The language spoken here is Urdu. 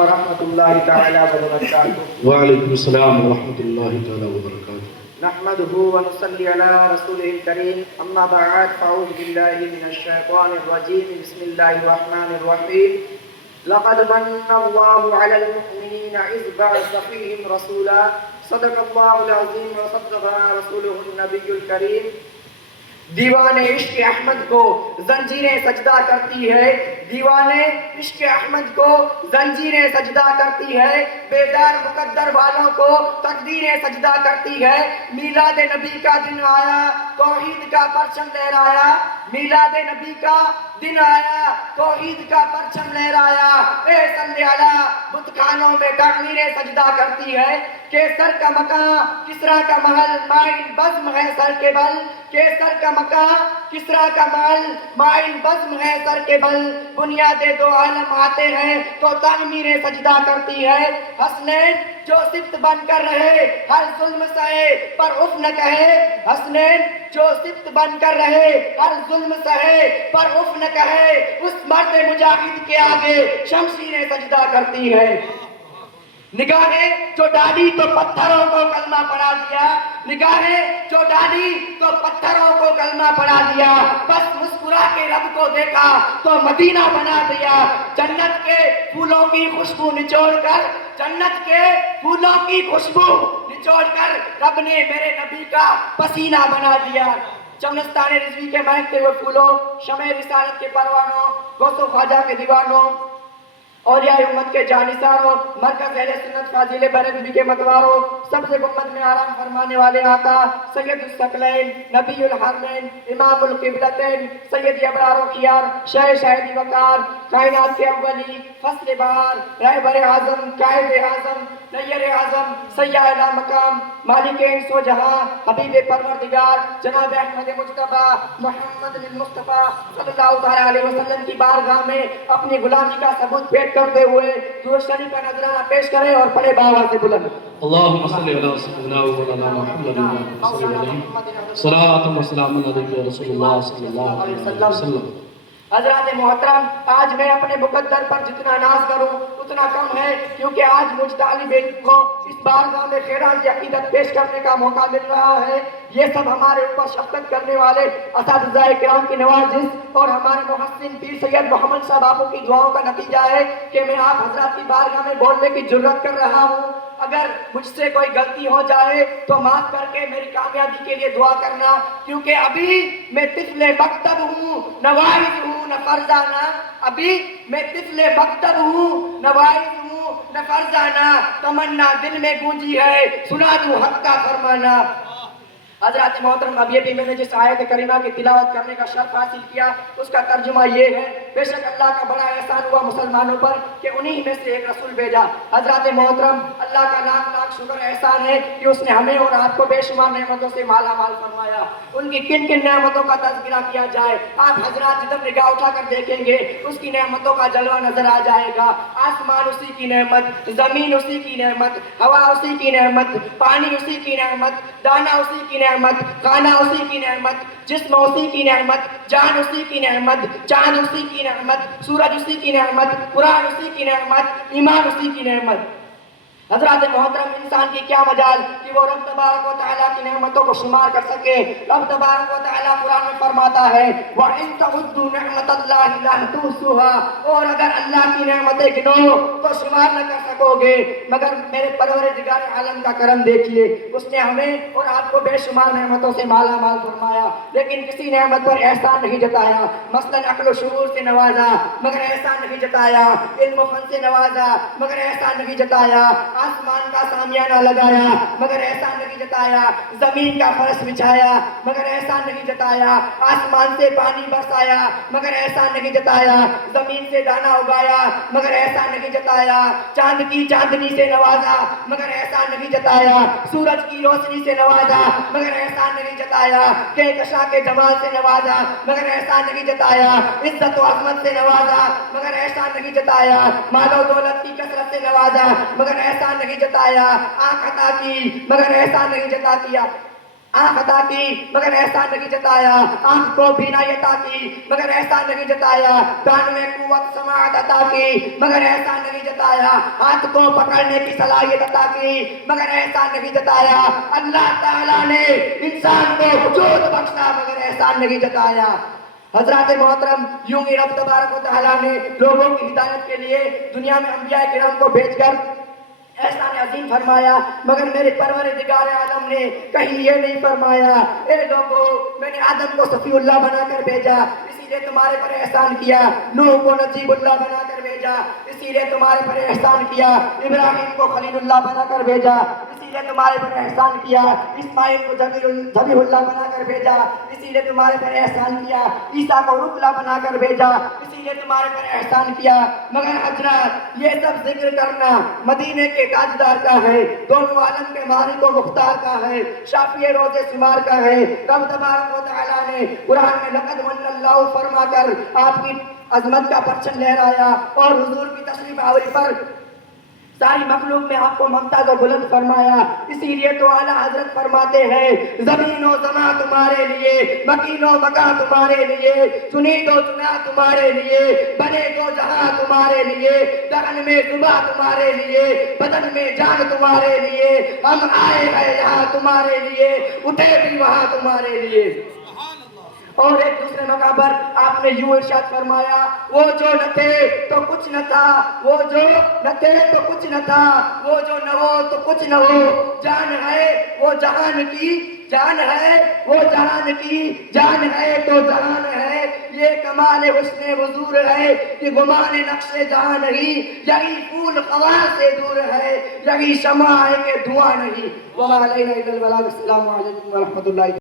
ورحمۃ اللہ تعالی وبرکاتہ. وعلیکم السلام ورحمۃ اللہ تعالی وبرکاتہ. نحمده ونصلي على رسوله الكريم. اما بعد فاعوذ بالله من الشيطان الرجيم. بسم الله الرحمن الرحيم. لقد من الله على المؤمنين إذ بعث فيهم رسولا. صدق الله العظيم وصدق رسوله النبي الكريم. دیوان عشق احمد کو زنجیریں سجدہ کرتی ہے، دیوان عشق احمد کو زنجیریں سجدہ کرتی ہے، بیدار مقدر والوں کو تقدیریں سجدہ کرتی ہے. میلاد نبی کا دن آیا، توحید کا پرچم لہرایا. میلاد نبی کا دن آیا، توحید کا پرچم لہرایا. اے صلی علی بت خانوں میں تعمیریں سجدہ کرتی ہے. کیسر کا مکان کسریٰ کا محل مائل بزم ہے سر کے بل. کیسر کا مکان کسریٰ کا محل مائل بزم ہے سر کے بل. بنیاد دو عالم آتے ہیں تو تعمیریں سجدہ کرتی ہے. حسنین جو سبت بن کر رہے ہر ظلم سہے پر اف نہ کہے. حسنین جو سبت بن کر رہے ہر ظلم سہے پر اف نہ کہے. اس مرد مجاہد کے آگے شمشیریں سجدہ کرتی ہے. نگاہیں جو ڈالی تو پتھروں کو کلمہ پڑھا دیا. نگاہیں جو ڈالی تو پتھروں کو کلمہ پڑھا دیا. بس مسکرا کے رب کو دیکھا تو مدینہ بنا دیا. جنت کے پھولوں کی خوشبو نچوڑ کر، جنت کے پھولوں کی خوشبو نچوڑ کر رب نے میرے نبی کا پسینہ بنا دیا. چمنستان رضوی کے مہکتے ہوئے پھولوں، شمع رسالت کے پروانوں، غوث و خواجہ کے دیوانوں، اولیاء امت کے جانثاروں، مرکز اہل سنت فاضل بریلوی کے متواروں، سبز گنبد میں آرام فرمانے والے آقا سید الثقلین، نبی الحرمین، امام القبلتین، سید ابرار و خیار، شہ شہدی وقار، کائنات کے اولی، فصل بہار، رہبر اعظم، قائد اعظم، نیر اعظم، سیاح اعلی مقام، مالک انس و جہاں، حبیب پروردگار جناب احمد مجتبیٰ محمد المصطفیٰ صلی اللہ تعالیٰ علیہ وسلم کی بارگاہ میں اپنی غلامی کا ثبوت پیش کرتے ہوئے درود شریف کا نذرانہ پیش کریں اور پڑھے باوا سے بلند. اللہم صلی علی سیدنا و مولانا محمد صلی اللہ علیہ وسلم. صلاۃ و سلام علی رسول اللہ صلی اللہ علیہ وسلم. حضرات محترم، آج میں اپنے مقدر پر جتنا ناز کروں اتنا کم ہے، کیونکہ آج مجھ طالب علم کو اس بارگاہ میں خراج عقیدت پیش کرنے کا موقع مل رہا ہے. یہ سب ہمارے اوپر شفقت کرنے والے اساتذہ کرام کی نوازش اور ہمارے محسن پیر سید محمد صاحب آپ کی دعاؤں کا نتیجہ ہے کہ میں آپ حضرات کی بارگاہ میں بولنے کی جرت کر رہا ہوں. اگر مجھ سے کوئی غلطی ہو جائے تو معاف کر کے میری کامیابی کے لیے دعا کرنا، کیونکہ ابھی میں طفل مکتب ہوں، نوائز ہوں نہ فرزانہ. ابھی میں طفل مکتب ہوں، نوائز ہوں نہ فرزانہ. تمنا دل میں گونجی ہے، سنا دوں حق کا فرمانا. حضرات محترم، اب یہ بھی میں نے جس آیت کریمہ کی تلاوت کرنے کا شرف حاصل کیا اس کا ترجمہ یہ ہے: بے شک اللہ کا بڑا احسان ہوا مسلمانوں پر کہ انہی میں سے ایک رسول بھیجا. حضرات محترم، اللہ کا لاکھ لاکھ شکر احسان ہے کہ اس نے ہمیں اور آپ کو بے شمار نعمتوں سے مالا مال فرمایا. ان کی کن کن نعمتوں کا تذکرہ کیا جائے، آپ حضرات جب نگاہ اٹھا کر دیکھیں گے اس کی نعمتوں کا جلوہ نظر آ جائے گا. آسمان اسی کی نعمت، زمین اسی کی نعمت، ہوا اسی کی نعمت، پانی اسی کی نعمت، دانا اسی کی نعمت، کھانا اسی کی نعمت، جسم اسی کی نعمت، جان اسی کی نعمت، چاند اسی کی نعمت، سورج اسی کی نعمت، قرآن اسی کی نعمت، ایمان اسی کی نعمت. حضرات محترم، انسان کی کیا مجال کہ وہ رب تبارک و تعالیٰ کی نعمتوں کو شمار کر سکے. رب تبارک و تعالیٰ قرآن میں فرماتا ہے وَإِن تَعُدُّوا نِعْمَتَ اللَّهِ لَا تُحْصُوهَا، اور اگر اللہ کی نعمتیں گنو تو شمار نہ کر سکو گے. مگر میرے پروردگار عالم کا کرم دیکھیے، اس نے ہمیں اور آپ کو بے شمار نعمتوں سے مالا مال فرمایا، لیکن کسی نعمت پر احسان نہیں جتایا. مثلاً عقل و شعور سے نوازا مگر احسان نہیں جتایا، علم و فن سے نوازا مگر احسان نہیں جتایا، آسمان کا سامیانہ لگایا مگر احسان نہیں جتایا، زمین کا فرش بچھایا مگر احسان نہیں جتایا، آسمان سے پانی برسایا مگر احسان نہیں جتایا، زمین سے دانا اگایا مگر احسان نہیں جتایا، چاند کی چاندنی سے نوازا مگر احسان نہیں جتایا، سورج کی روشنی سے نوازا مگر احسان نہیں جتایا، کہکشاں کے جمال سے نوازا مگر احسان نہیں جتایا، عزت و عظمت سے نوازا مگر احسان نہیں جتایا، مال و دولت کی کثرت سے نوازا مگر احسان نہیں جتایا، آنکھ عطا کی مگر احسان نہیں جتا کیا، آنکھ عطا کی مگر احسان نہیں جتایا، آنکھ کو بینائی عطا کی مگر احسان نہیں جتایا، کان میں قوت سماعت عطا کی مگر احسان نہیں جتایا، ہاتھ کو پکڑنے کی صلاحیت عطا کی مگر احسان نہیں جتایا، اللہ تعالیٰ نے انسان کو وجود بخشا مگر احسان نہیں جتایا۔ حضرات محترم، یوں ہی رب تبارک و تعالیٰ نے لوگوں کی ہدایت کے لیے دنیا میں انبیاء کرام کو بھیج کر احسان عظیم فرمایا، مگر میرے پروردگار عالم نے کہیں یہ نہیں فرمایا اے لوگو میں نے آدم کو صفی اللہ بنا کر بھیجا اسی لیے تمہارے پر احسان کیا، نوح کو نجیب اللہ بنا کر بھیجا اسی لیے تمہارے پر احسان کیا، ابراہیم کو خلیل اللہ بنا کر بھیجا اسی لیے تمہارے پر احسان کیا، اسماعیل کو ذبیح اللہ بنا کر بھیجا اسی لیے تمہارے پر احسان کیا، عیسیٰ کو روح اللہ بنا کر بھیجا اسی لیے تمہارے پر احسان کیا۔ مگر حضرات یہ سب ذکر کرنا مدینے کے تاجدار کا ہے، دونوں عالم کے مالک و مختار کا ہے، شافی روز شمار کا ہے۔ رب تبارک و تعالیٰ نے قرآن میں لقد من اللہ فرما کر آپ کی عظمت کا پرچم لہرایا اور حضور کی تشریف آوری پر ساری مخلوق میں آپ کو ممتاز و بلند فرمایا، اسی لیے تو اعلیٰ حضرت فرماتے ہیں زمین و زمان تمہارے لیے، مکین و مکان تمہارے لیے، چنی تو چنا تمہارے لیے، بنے تو جہاں تمہارے لیے، دہن میں زباں تمہارے لیے، بدن میں جان تمہارے لیے، ہم آئے ہیں یہاں تمہارے لیے، اٹھے بھی وہاں تمہارے لیے۔ اور ایک دوسرے مقام پر آپ نے یوں ارشاد فرمایا وہ جو نہ تھے تو کچھ نہ تھا، وہ جو نہ تھے تو کچھ نہ تھا، وہ جو نہ ہو تو کچھ نہ ہو، جان ہے وہ جہان کی جان ہے، وہ جہان کی جان ہے تو جہان ہے، یہ کمال حسن حضور ہے کہ گمان نقش جہاں نہیں، یہی پھول خواہ سے دور ہے، یہی شمع ہے کہ دھواں نہیں۔ وما علینا الا البلاغ۔ السلام علیکم ورحمۃ اللہ۔